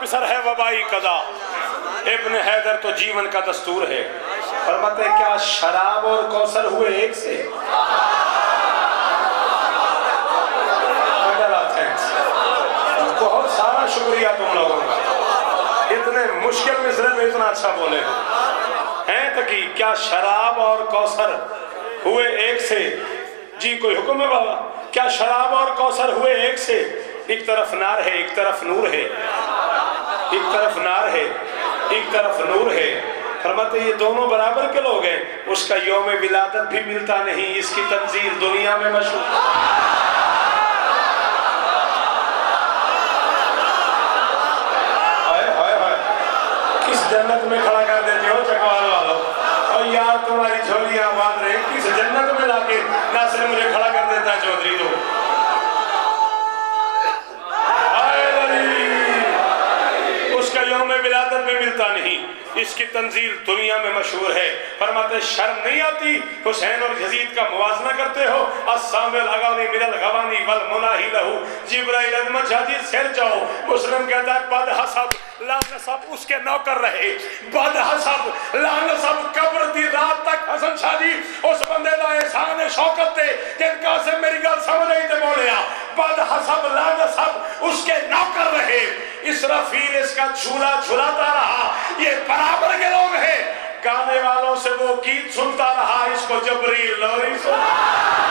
پسر ہے وبائی قضا، ابن حیدر تو جیون کا دستور ہے۔ فرماتے ہیں کیا شراب اور کوثر ہوئے ایک سے؟ بہت سارا شکریہ تم لوگوں کا، اتنے مشکل مصرے میں اتنا اچھا بولے ہیں تکی کیا شراب اور کوثر ہوئے ایک سے؟ جی کوئی حکم ہے بابا؟ کیا شراب اور کوثر ہوئے ایک سے؟ ایک طرف نار ہے ایک طرف نور ہے، ایک طرف نار ہے ایک طرف نور ہے۔ فرماتے یہ دونوں برابر کے لوگ ہیں، اس کا یوم ولادت بھی ملتا نہیں، اس کی تنزیل دنیا میں مشہور۔ کس جنت میں کھڑا کر دیتے ہو چکوال والوں، اور یار تمہاری جھولیاں باندھ رہے، کس جنت میں لا کے ناصر مجھے کھڑا کر دیتا ہے چودھری تو۔ اس کا یوم ولادت بھی ملتا نہیں، اس کی تنزیل دنیا میں مشہور ہے۔ فرماتے شرم نہیں آتی حسین اور یزید کا موازنہ کرتے ہو؟ السامع الاغانی من الغوانی والمناہی لہو، جبرائیل ادمت شاہدی سیر جاؤ۔ مسلم کہتا ہے بد حسب لا نسب اس کے نوکر رہے، بد حسب لا نسب قبر دی رات تک حسن شاہ جی اس بندے دا احسان شوکت دے جن کا سے میری گل سمجھ نہیں تے بولیا، بد حسب لا نسب اس کے نوکر رہے۔ اسرافیل اس کا جھولا جھلاتا رہا، یہ برابر کے لوگ ہیں، گانے والوں سے وہ گیت سنتا رہا، اس کو جبریل لوری سنتا۔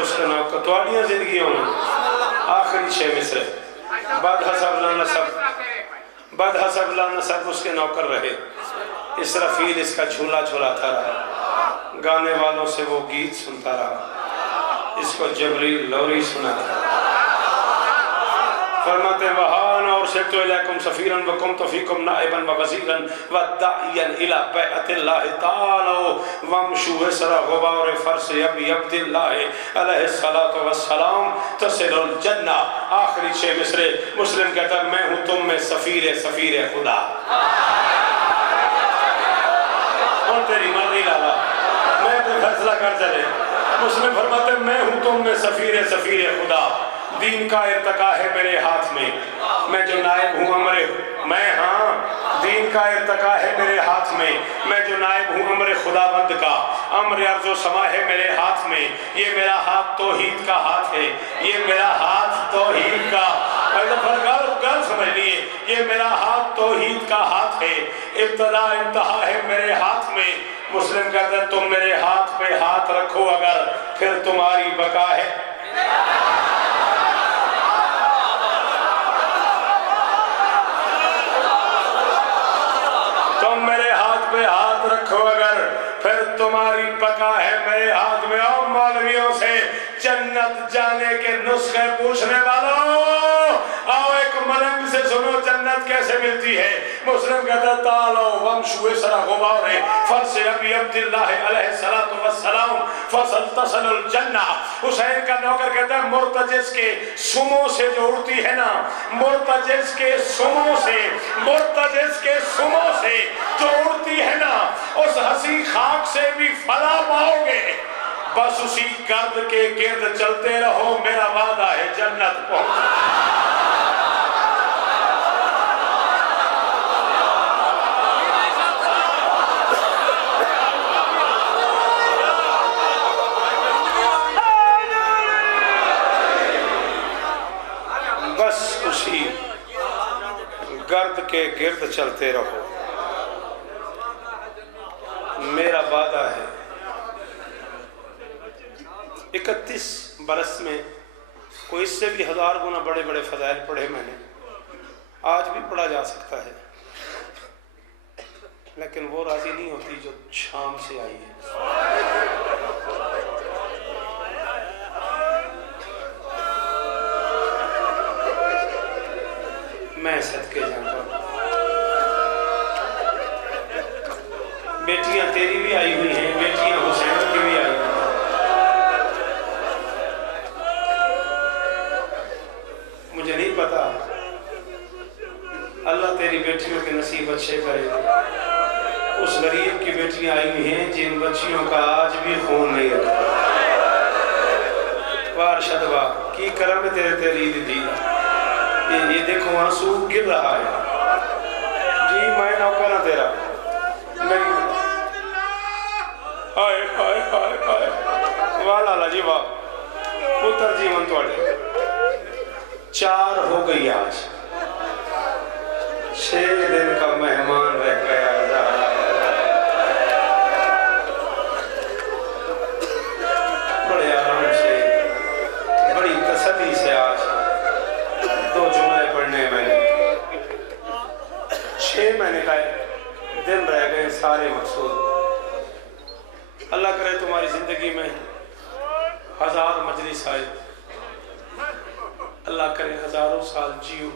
اس کے نام کتوالیاں زندگیوں میں آخری 6 مصرے، بد حسب لا نسب، بد حسب لا نسب اس کے نوکر رہے، اسرافیل اس کا جھولا جھولاتا رہا، گانے والوں سے وہ گیت سنتا رہا، اس کو جبریل لوری سناتا رہا۔ فرماتے ہیں وہان اور سیتو الیکم سفیرن وکمت فیکم نائبن ووزیرن ودعین الى بیعت اللہ تعالی ومشو اسر غبار فرس ابی عبد اللہ علیہ السلام تصل الجنہ۔ آخری 6 مصرے مسلم کہتا ہے میں ہوں تم میں سفیر خدا، اور تیری مرضی لالا میں تو فیصلہ کر چلے۔ مسلم فرماتے ہیں میں ہوں تم میں سفیر خدا، دین کا ارتقا ہے میرے ہاتھ میں، میں جو نائب ہوں امر میں ہاں دین کا ارتقا ہے میرے ہاتھ میں، میں جو نائب ہوں امر خداوند کا، امر ارض و سما ہے میرے ہاتھ میں، یہ میرا ہاتھ توحید کا ہاتھ ہے، یہ میرا ہاتھ توحید کا، گل سمجھ لیے، یہ میرا ہاتھ توحید کا ہاتھ ہے، ابتدا انتہا ہے میرے ہاتھ میں۔ مسلم کہتے ہیں تم میرے ہاتھ پہ ہاتھ رکھو اگر پھر تمہاری بقا ہے۔ تم میرے ہاتھ پہ ہاتھ رکھو اگر پھر تمہاری بقا ہے میرے ہاتھ میں۔ اور مولویوں سے جنت جانے کے نسخے پوچھنے والوں آؤ ایک ملنگ سے سنو جنت کیسے ملتی ہے۔ مسلم کہتا ہے تعالو ومشو اسر غبار فرس ابی عبداللہ علیہ السلام فصل تصل الجنہ۔ حسین کا نوکر کہتا ہے مرتجز کے سموں سے جو اڑتی ہے نا، مرتجز کے سموں سے جو اڑتی ہے نا، اس ہسی خاک سے بھی فلا پاؤ گے، بس اسی گرد کے گرد چلتے رہو، میرا وعدہ ہے جنت پہنچ۔ بس اسی گرد کے گرد چلتے رہو، میرا وعدہ ہے۔ 31 برس میں کوئی اس سے بھی 1000 گنا بڑے بڑے فضائل پڑھے میں نے، آج بھی پڑھا جا سکتا ہے، لیکن وہ راضی نہیں ہوتی جو شام سے آئی ہے۔ میں صدقے جاتا ہوں۔ بیٹیاں تیری بھی آئی ہوئی ہیں، بیٹیاں حسین کی بھی آئی ہوئی ہیں۔ مجھے نہیں پتا، اللہ تیری بیٹیوں کے نصیب اچھے کرے۔ اس غریب کی بیٹیاں آئی ہوئی ہیں جن بچیوں کا آج بھی خون نہیں رکھا۔ وار شدوا کی کرم تیرے تیری دی، یہ دیکھو آنسو گر رہا ہے۔ جی میں نوکر ہوں تیرا، نہیں آئے آئے آئے آئے واہ لالا جی واہ، پتر جیون توڑے 4 ہو گئی آج، 6 دن کا مہمان رہ گیا۔ بڑے آرام سے، بڑی تسلی سے آج 2 جملے پڑھنے میں 6 مہینے کا دن رہ گئے سارے مقصود۔ اللہ کرے تمہاری زندگی میں 1000 مجلس آئے، اللہ کرے ہزاروں سال جیو۔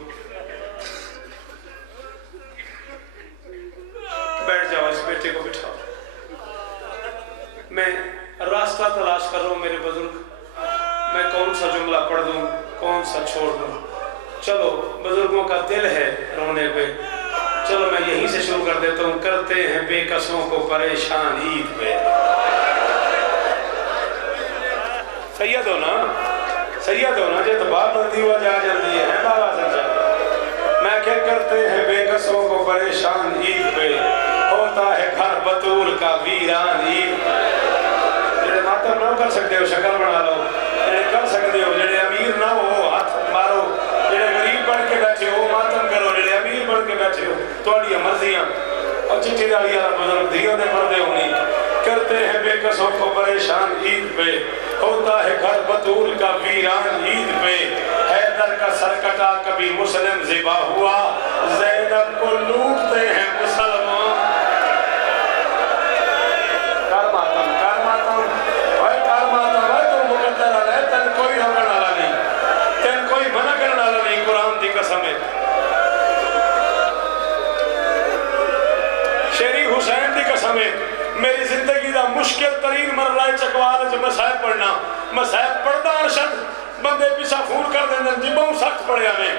بیٹھ جاؤ، اس بیٹے کو بٹھاؤ۔ میں راستہ تلاش کر رہا ہوں میرے بزرگ، میں کون سا جملہ پڑھ دوں، کون سا چھوڑ دوں۔ چلو بزرگوں کا دل ہے رونے پہ، چلو میں یہیں سے شروع کر دیتا ہوں۔ کرتے ہیں بے کسوں کو پریشان عید پہ۔ سید ہو نا، سید ہو نا، جے تو بات بندی ہوا جا جلدی ہے بابا سچا۔ میں کیا کرتے ہیں بے کسوں کو پریشان عید پہ، ہوتا ہے گھر بطول کا ویران عید پہ۔ جڑے ماتم نہ کر سکتے ہو شکل بنا لو، جڑے کر سکتے ہو، جڑے امیر نہ ہو ہاتھ مارو، جڑے غریب بن کے بیٹھے ہو ماتم کرو، جڑے امیر بن کے بیٹھے ہو تھوڑی مرضیاں۔ اور چٹھی داڑھی والا بزرگ دھیوں نے پردے ہونی، کرتے ہیں بے کسوں کو پریشان عید پہ، ہوتا ہے گھر بطول کا ویران عید پہ۔ حیدر کا سر کٹا کبھی مسلم ذبح ہوا، زینب کو لوٹتے ہیں مسلمان۔ کار ماتم، کار ماتم، اوے کار ماتم، اوے تم مقدر علیہ، تن کوئی روکن والا نہیں، تن کوئی منع کرنے والا نہیں، قرآن دی قسم ہے۔ شیری حسین دی قسم ہے، میری زندگی دا مشکل ترین مرحلہ چکوال جو مسائب پڑھنا، مسائب پڑھتا ارشد بندے پیسا فون کر دیں جی بہت سخت پڑھے ہمیں،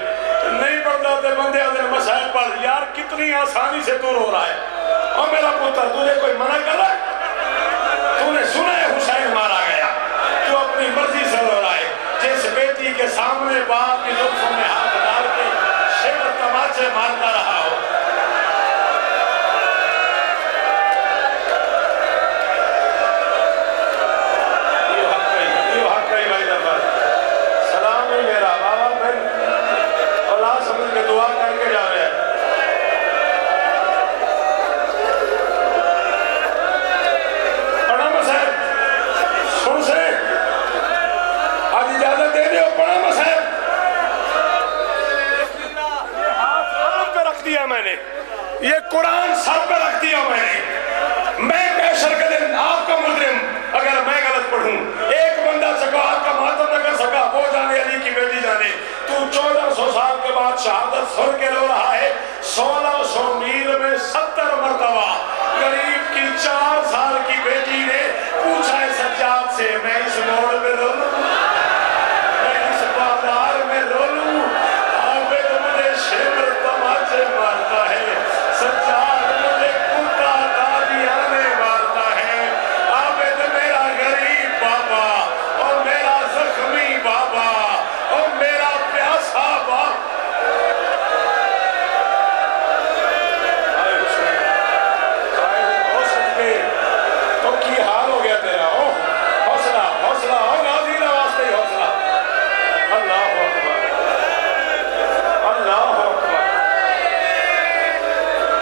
نہیں پڑھتا ہوتے بندے آدھے مسائب پڑھ، یار کتنی آسانی سے تو رو رہا ہے۔ اور میرا پتر تجھے کوئی منع کر رہا ہے؟ تو نے سنا ہے حسین مارا گیا، تو اپنی مرضی سے رو رہا ہے۔ جس بیٹی کے سامنے باپ کی لطفوں میں ہاتھ ڈال کے شعر تماچے مارتا رہا ہو، دعا کر کے جا رہے ہیں۔ پڑھا مسائب سن سے آج اجازت دے دے پڑھا مسائب۔ ہاتھ پہ رکھ دیا میں نے، یہ قرآن سر پہ رکھ دیا میں نے۔ میں پیشر کے دن آپ کا مجرم اگر میں غلط پڑھوں، ایک بندہ سکوات کا ماتم نہ کر سکا، وہ جانے علی کی بیٹی جانے۔ تو 1400 سال کے بعد شہادت سن کے رو رہا ہے، 1600 میل میں 70 مرتبہ غریب کی 4 سال کی بیٹی نے پوچھا ہے سجاد سے، میں اس موڑ میں رو لوں، میں اس بازار میں رو لوں، عابد مجھے شمر تماچے مارتا ہے، سجاد مجھے کتا تالیانے مارتا ہے، عابد میرا غریب بابا اور میرا زخمی بابا اور میرا پیاسا باپ۔ تو کی حال ہو گیا تیرا، حوصلہ حوصلہ ہو غازی نواز کے حوصلہ۔ اللہ اکبر، اللہ اکبر۔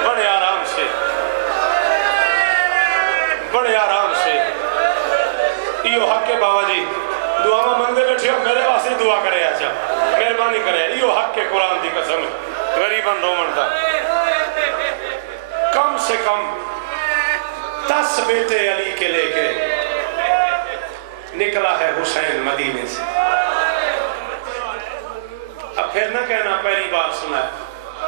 بڑے آرام سے، بڑے آرام سے ایو حق کے بابا جی دعا میں مندے بیٹھے ہو، میرے واسطے دعا کرے اچھا مہربانی کرے، ایو حق کے قرآن دی قسم غریباً رومن دا۔ کم سے کم 10 بیٹے علی کے لے کے نکلا ہے حسین مدینے سے۔ اب پھر نہ کہنا پہلی بار سنا ہے،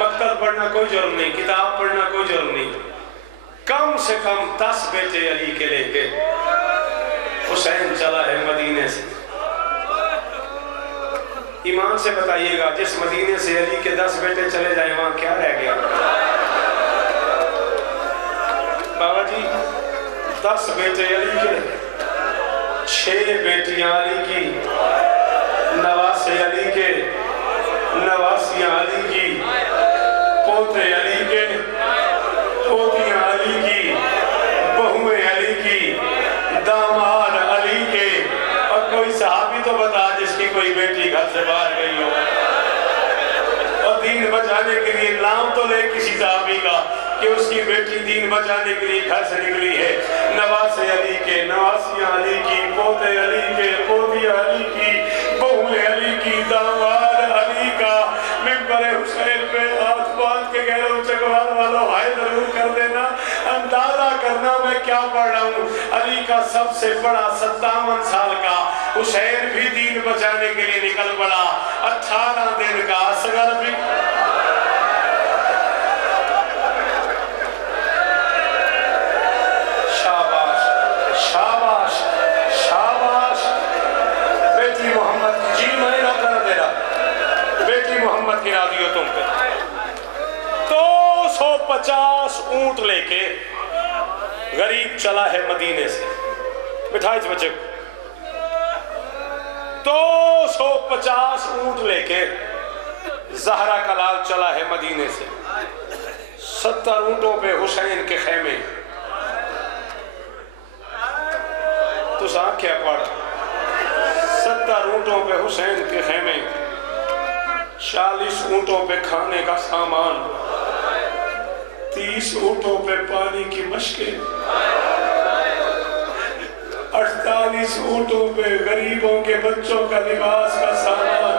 مکتب پڑھنا کوئی جرم نہیں، کتاب پڑھنا کوئی جرم نہیں، کم سے کم 10 بیٹے علی کے لے کے حسین چلا ہے مدینے سے۔ ایمان سے بتائیے گا، جس مدینے سے علی کے 10 بیٹے چلے جائیں وہاں کیا رہ گیا؟ بابا جی 10 بیٹے علی کے، 6 بیٹیاں علی کی، نواسے علی کے، نواسیاں علی کی، پوتے علی کے، پوتیاں علی کی، بہویں علی کی، داماد علی کے، اور کوئی صحابی تو بتا جس کی کوئی بیٹی گھر سے باہر گئی ہو اور دین بچانے کے لیے نام تو لے کسی صحابی کا کہ اس کی بیٹی دین بچانے کے لیے گھر سے نکلی ہے۔ نواسے علی کے، نواسیاں علی کی، پوتے علی کے، پوتیاں علی کی، بہویں علی کی، داماد علی کا، ممبر حسین پہ ہاتھ باندھ کے کہہ رہا ہوں چکوال والوں ہائے ضرور کر دینا، اندازہ کرنا میں کیا پڑھ رہا ہوں۔ علی کا سب سے بڑا 57 سال کا حسین بھی دین بچانے کے لیے نکل پڑا، 18 دن کا اصغر بھی۔ شاباش شاباش شاباش بیٹی محمد، جی میں نہ کر دے رہا، بیٹی محمد کی راضی ہو تم پہ۔ 250 اونٹ لے کے غریب چلا ہے مدینے سے، بٹھا اس بچے کو، 250 اونٹ لے کے زہرا کا لال چلا ہے مدینے سے، 70 اونٹوں پہ حسین کے خیمے، تو صاحب کیا پڑھ، 70 اونٹوں پہ حسین کے خیمے، 40 اونٹوں پہ کھانے کا سامان، 30 اونٹوں پہ پانی کی مشکیں، 48 اونٹوں پہ غریبوں کے بچوں کا لباس کا سامان۔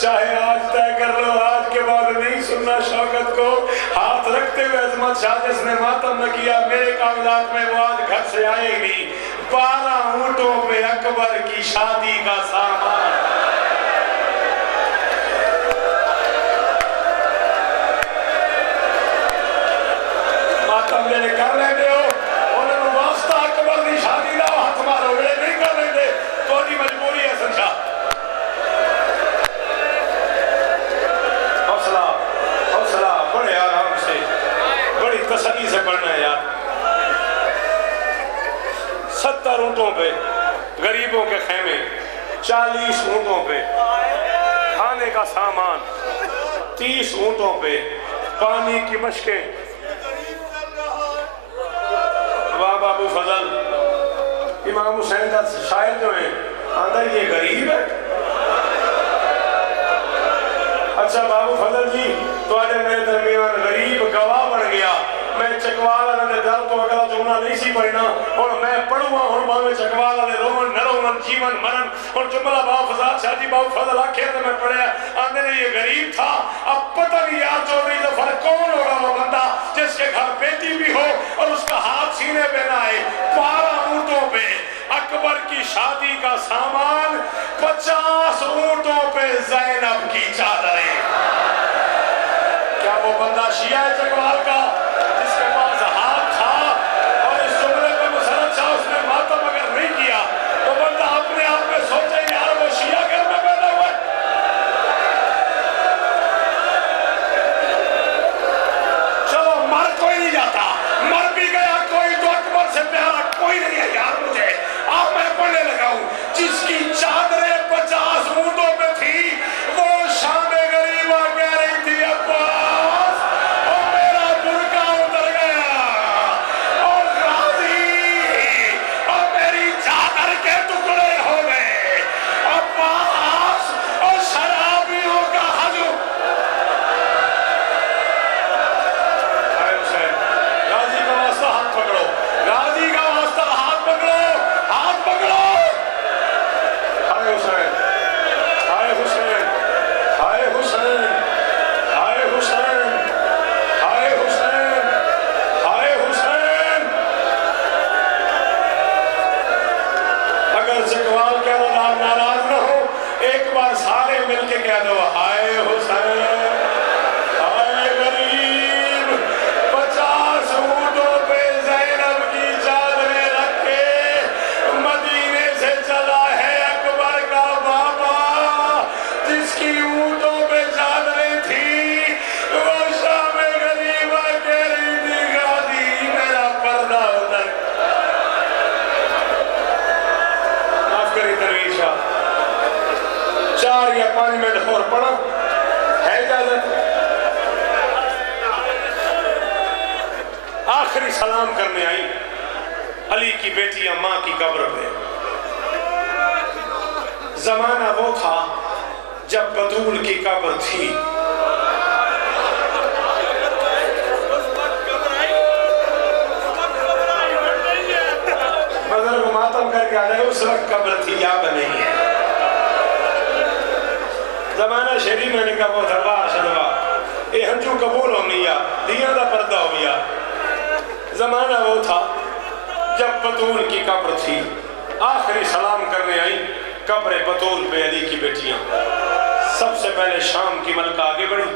چاہے آج طے کر لو، آج کے بعد نہیں سننا شوکت کو، ہاتھ رکھتے ہوئے عظمت شاہ جس نے ماتم نہ کیا میرے کاغذات میں وہ آج گھر سے آئے ہی نہیں۔ 12 اونٹوں پہ اکبر کی شادی کا سامان۔ ماتم میرے کر لیتے ہو، انہوں نے واسطہ اکبر کی شادی نہ ہاتھ مارو، میرے نہیں کر لیتے، تو دی مجبوری ہے سنشا۔ حوصلہ حوصلہ، بڑے آرام سے، بڑی تسلی سے پڑھنا ہے یار۔ 70 اونٹوں پہ غریبوں کے خیمے، 40 اونٹوں پہ کھانے کا سامان، 30 اونٹوں پہ پانی کی مشکیں۔ بابا ابو فضل امام حسین کا شاعر جو ہیں، آندہ یہ غریب ہے۔ اچھا بابو فضل جی تو آجے میرے درمیان غریب گواہ بڑھ گیا، میں چکوالا نے در تو اگلا جملہ نہیں سی پڑھنا، اور میں پڑھوں اور باوے چکوالا نے رومن نرومن جیون مرن، اور جملہ بابو فضل شاہ جی بابو فضل آکھے تو میں پڑھیا، آندے نے یہ غریب تھا، اب پتہ نہیں یار چودھری ظفر کون ہوگا وہ بندہ جس کے گھر بیٹی بھی ہو اور اس کا ہاتھ سینے پہ نہ آئے۔ 12 اونٹوں پہ اکبر کی شادی کا سامان، 50 اونٹوں پہ زینب کی چادریں۔ کیا وہ بندہ شیعہ ہے چکوال کا جس کے پاس ہاتھ تھا اور اس جملے پہ مسرت شاہ اس نے ماتم اگر نہیں کیا تو بندہ اپنے آپ میں سوچے یار وہ شیعہ گھر میں پیدا ہوا ہے۔ چلو مر کوئی نہیں جاتا، مر بھی گیا کوئی تو اکبر سے پیارا کوئی نہیں ہے یار مجھے۔ اب میں پڑھنے لگا ہوں، جس کی چادریں 50 اونٹوں پہ تھی وہ شام غریبہ کہہ رہی تھی عباس اور میرا برقع اتر گیا اور غازی اور میری چادر کے ٹکڑے ہو گئے، عباس اور شرابیوں کا ہجوم۔ غازی کا واسطہ ہاتھ پکڑو، غازی کا واسطہ ہاتھ پکڑو، ہاتھ پکڑو۔ ہائے حسین، ہائے حسین، ہائے حسین، ہائے حسین، ہائے حسین، ہائے حسین۔ اگر چکوال کہہ رہا ناراض نہ ہو، ایک بار سارے مل کے کہہ دو ہائے حسین۔ 4 یا 5 منٹ اور پڑھو، ہے اجازت؟ آخری سلام کرنے آئی علی کی بیٹی اماں کی قبر پہ۔ زمانہ وہ تھا جب بطول کی قبر تھی، بزرگ ماتم کر کے آ جائے اس وقت قبر تھی یا نہیں ہے۔ زمانہ شہری میں نے کہا وہ تھا واہ شدوا اے ہنجو قبول ہو نیا دیا دا پردہ ہو گیا۔ زمانہ وہ تھا جب بطول کی قبر تھی، آخری سلام کرنے آئی قبر بطول پہ علی کی بیٹیاں۔ سب سے پہلے شام کی ملکہ آگے بڑھی،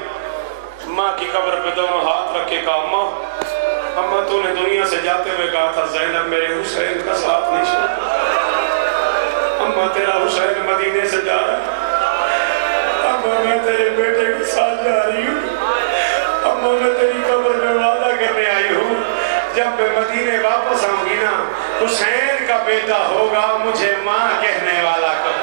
ماں کی قبر پہ دونوں ہاتھ رکھے کہا اماں تو نے دنیا سے جاتے ہوئے کہا تھا زینب میرے حسین کا ساتھ نہیں چھوڑ، اماں تیرا حسین مدینے سے جا رہا ہے، اماں میں تیرے بیٹے کے ساتھ جا رہی ہوں، اماں میں تیری قبر میں وعدہ کرنے آئی ہوں جب میں مدینے واپس آؤں گی نا حسین کا بیٹا ہوگا مجھے ماں کہنے والا کب۔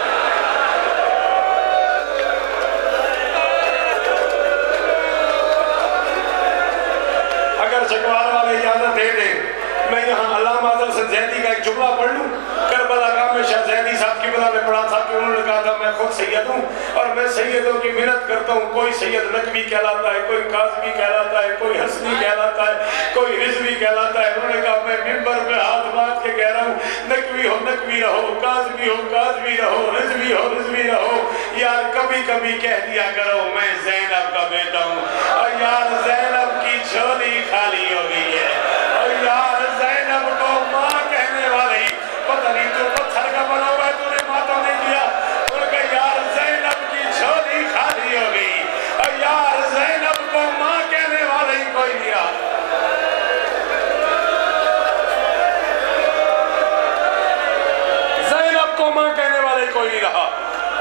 اگر چکوال والے اجازت دے دیں میں یہاں علامہ حسن زیدی کا ایک جملہ پڑھ لوں۔ کربلا کا میں شاہ زیدی صاحب کی بلا میں پڑھا تھا کہ انہوں نے کہا تھا میں خود سید ہوں اور میں سیدوں کی منت کرتا ہوں، کوئی سید نقوی کہلاتا ہے، کوئی قاضمی کہلاتا ہے، کوئی حسنی کہلاتا ہے، کوئی رضوی کہلاتا ہے۔ انہوں نے کہا میں منبر پہ ہاتھ بات کے کہہ رہا ہوں نقوی ہو نقوی رہو، قاضمی ہو قاضمی رہو، رضوی ہو رضوی رہو، یار کبھی کبھی کہہ دیا کرو میں زینب کا بیٹا ہوں، اور یار زینب کی جھولی خالی ہو گئی ہے، اور یار زینب کو ماں کہنے والی پتہ نہیں تو پتھر کا بنا ہوا ہے تو نے ماتم نہیں کیا، ان کا یار زینب کی جھولی خالی ہو گئی، اور یار زینب کو ماں کہنے والا ہی کوئی نہیں رہا۔ زینب کو ماں کہنے والا ہی کوئی نہیں رہا۔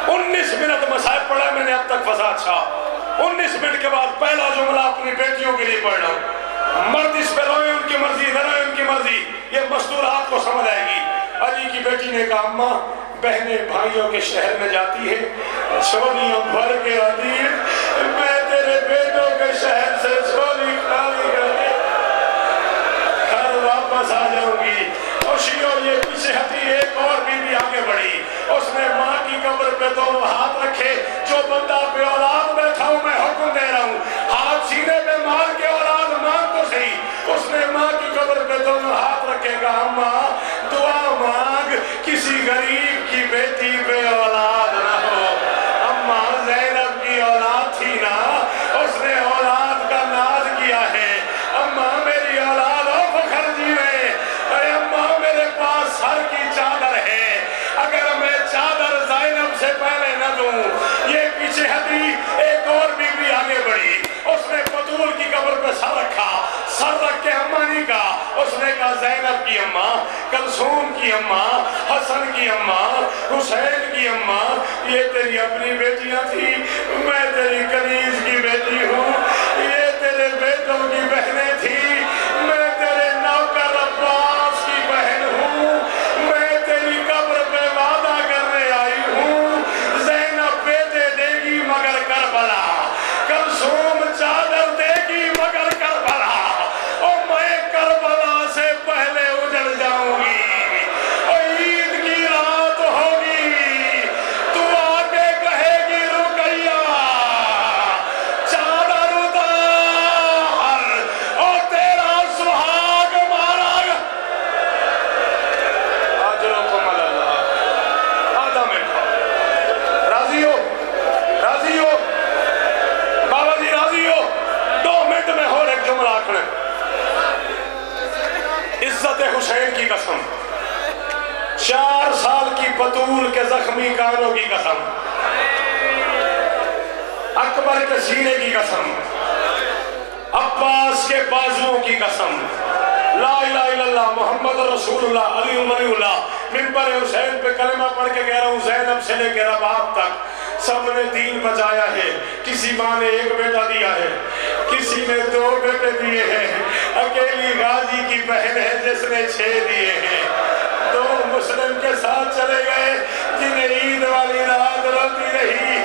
19 منٹ مصائب پڑھا میں نے اب تک فساد چھا۔ 19 منٹ کے بعد پہلا جملہ اپنی بیٹیوں کے لیے پڑھ رہا ہوں، مرد اس پہ روئے ان کی مرضی نہ روئے ان کی مرضی، یہ مستورات کو سمجھ آئے گی۔ علی کی بیٹی نے کہا اماں بہنیں بھائیوں کے شہر میں جاتی ہے چھولیاں بھر کے آتی ہے، میں تیرے بیٹوں کے شہر سے چھولی خالی کر کے گھر واپس آ جاؤں گی۔ خوشیوں یہ پیچھے ہٹی، ایک اور بیوی آگے بڑھی، اس نے ماں کی قبر پہ دونوں ہاتھ رکھے، جو بندہ بے اولاد بیٹھا ہوں میں حکم دے رہا ہوں ہاتھ سینے پہ مار کے اولاد مانگ تو صحیح۔ اس نے ماں کی قبر پہ دونوں ہاتھ رکھے گا اماں دعا مانگ کسی غریب کی بیٹی بے اولاد نہ ہو۔ اماں زینب کی اولاد تھی نا، اس نے اولاد کا ناز کیا ہے، اماں میری اولاد ہو فخر جیوے، اے اماں میرے پاس سر کی چادر ہے، اگر میں چادر زینب سے پہلے نہ دوں۔ یہ پیچھے ہٹی، ایک اور بیوی آگے بڑھی، اس نے بطول کی قبر پہ سر رکھا، سر رکھ کے اماں نہیں کہا، اس نے کہا زینب کی اماں، کلثوم کی اماں، حسن کی اماں، حسین کی اماں، یہ تیری اپنی بیٹیاں تھی، میں تیری کنیز کی بیٹی ہوں، یہ تیرے بیٹوں کی بہنیں تھی، میں تیرے نوکر عباس کی بہن ہوں، میں تیری قبر پہ وعدہ کرنے آئی ہوں زینب بیٹے دے گی مگر کربلا، کلثوم چادر دے گی مگر کربلا، اور میں کربلا سے پہلے اجڑ جاؤں گی، اور عید کی رات ہوگی تو آگے کہے گی رقیہ چادر اتار اور تیرا سہاگ مارا گا۔ اجرکم اللہ، آدھا منٹ راضی ہو راضی ہو بابا جی راضی ہو؟ 2 منٹ میں اور ایک جملہ آخر عزت حسین کی قسم، 4 سال کی بطول کے زخمی کانوں کی قسم، اکبر کے سینے کی قسم، عباس کے بازوؤں کی قسم، لا الہ الا اللہ محمد رسول اللہ علی ولی اللہ، منبر حسین پہ کلمہ پڑھ کے کہہ رہا ہوں زینب سے لے کے رباب تک سب نے دین بچایا ہے، کسی ماں نے 1 بیٹا دیا ہے، کسی نے 2 بیٹے دیے ہیں، اکیلی غازی کی بہن ہے جس نے 6 دیے ہیں، 2 مسلم کے ساتھ چلے گئے جنہیں عید والی رات روتی رہی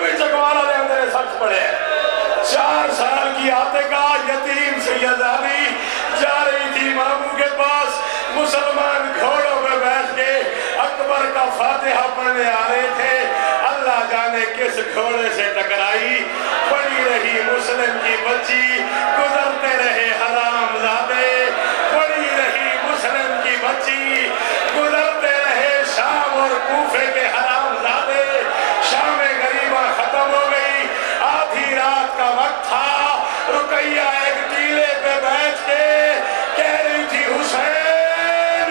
بھی چکوانا دے اندر سچ پڑے 4 سال کی عاتقہ یتیم سی یزدانی جا رہی تھی ماموں کے پاس مسلمان گھوڑوں میں بیٹھ کے اکبر کا فاتحہ پڑھنے آ رہے تھے اللہ جانے کس گھوڑے سے ٹکرائی پڑی رہی مسلم کی بچی گزرتے رہے حرام زادے پڑی رہی مسلم کی بچی گزرتے رہے شام اور کوفے کے حرام زادے شام غریبہ ختم ہو گئی آدھی رات کا وقت تھا رقیہ ایک ٹیلے پہ بیٹھ کے کہہ رہی تھی حسین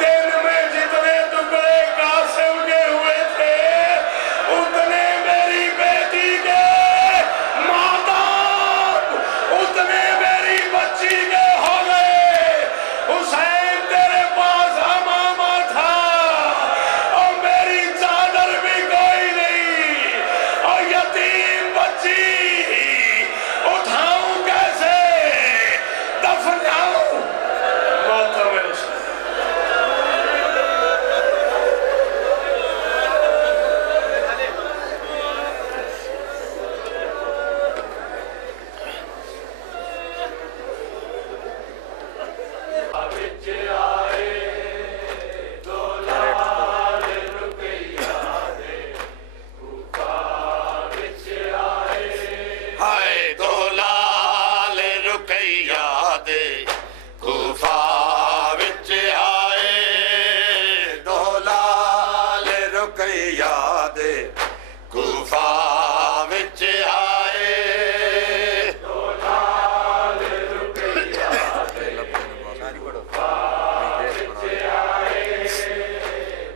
دن میں جتنے ٹکڑے قاسم کے ہوئے تھے اتنے میری بیٹی کے مادام اتنے میری بچی کے ہو گئے حسین تیرے پاس امامہ تھا اور میری چادر بھی کوئی نہیں اور یتیم بچی اٹھاؤں کیسے دفناؤں ماتم حسین ہائے دولال رقیہ دے کوفہ وچ آئے دولال رقیہ دے کوفہ وچ آئے دولال رقیہ دے کوفہ وچ آئے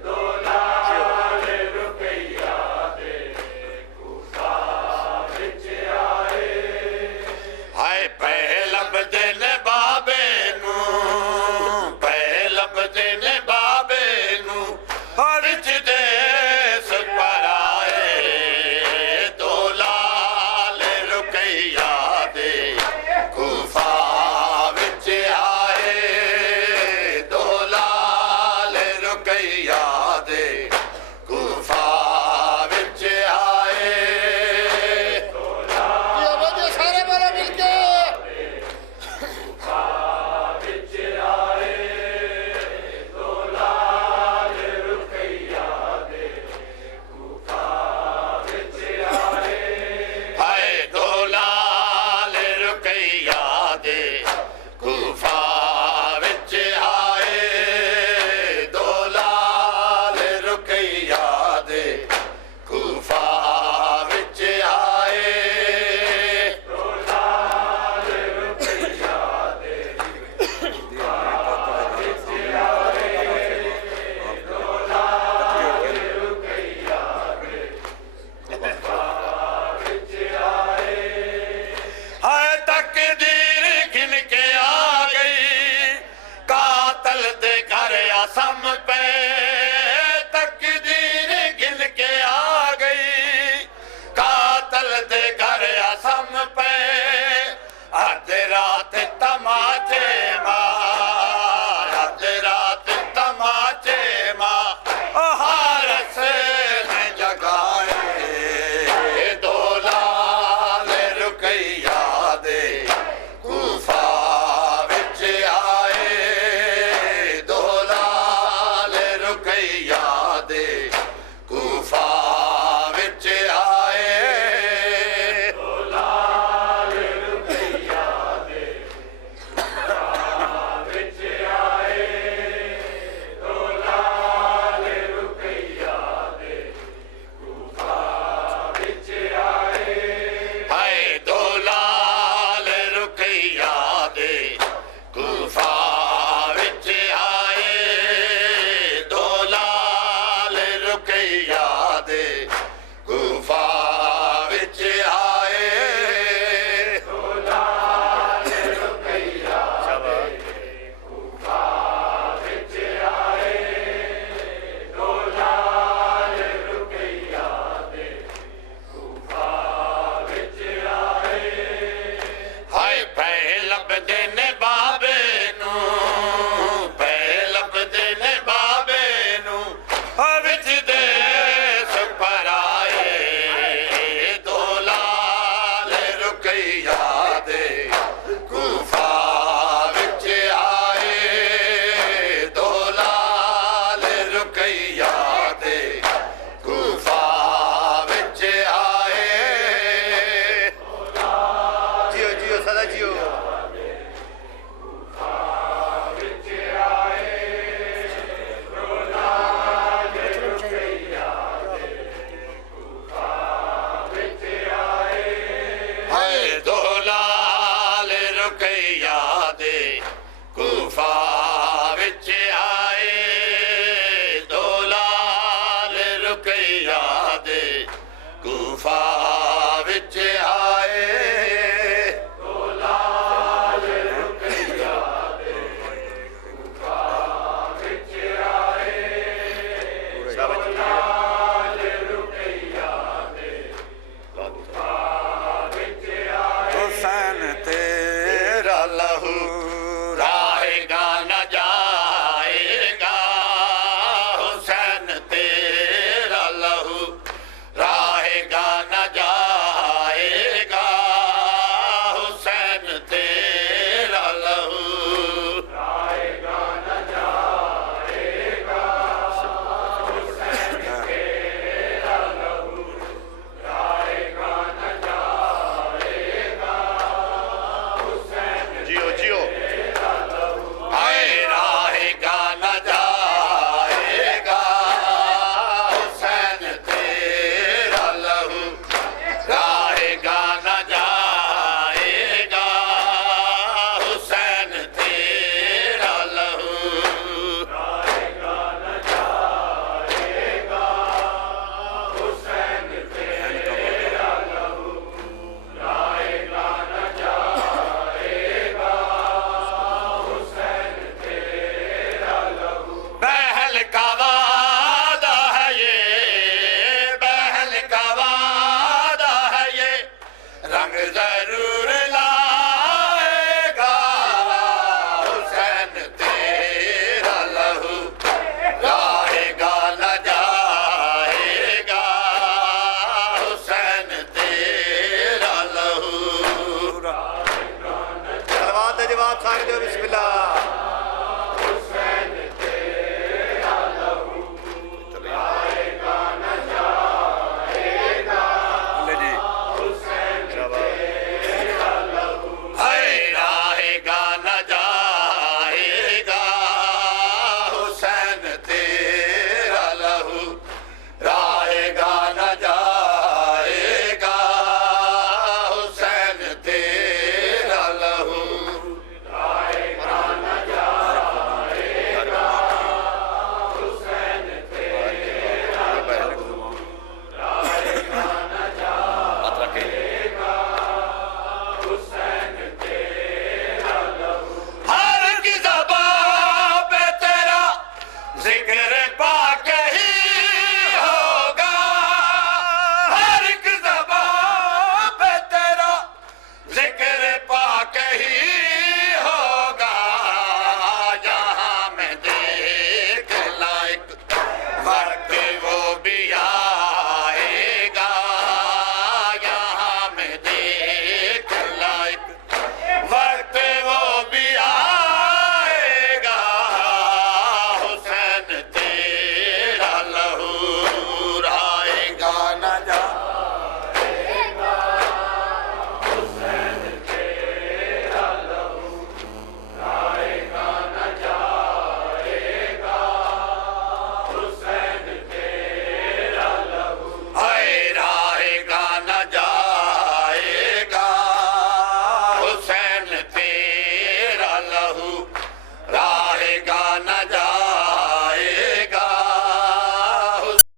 دولال رقیہ دے ہائے پہلب دل بابے نو پہلب دل بابے نو ہرچ دیس پر آئے دولال رقیہ دے کوفہ وچ آئے دولال رقیہ دے کوفہ وچ آئے سارے بڑا مل کے ہائے دولال رقیہ دے کوفہ وچ آئے دولال رقیہ دے کا وعدہ ہے یہ، بہن کا وعدہ ہے یہ، رنگ ضرور لائے گا حسین تیرا لہو، رہے گا نہ جائے گا حسین تیرا لہو۔ صلوات جواب سارے جو بسم اللہ۔ ذکر پا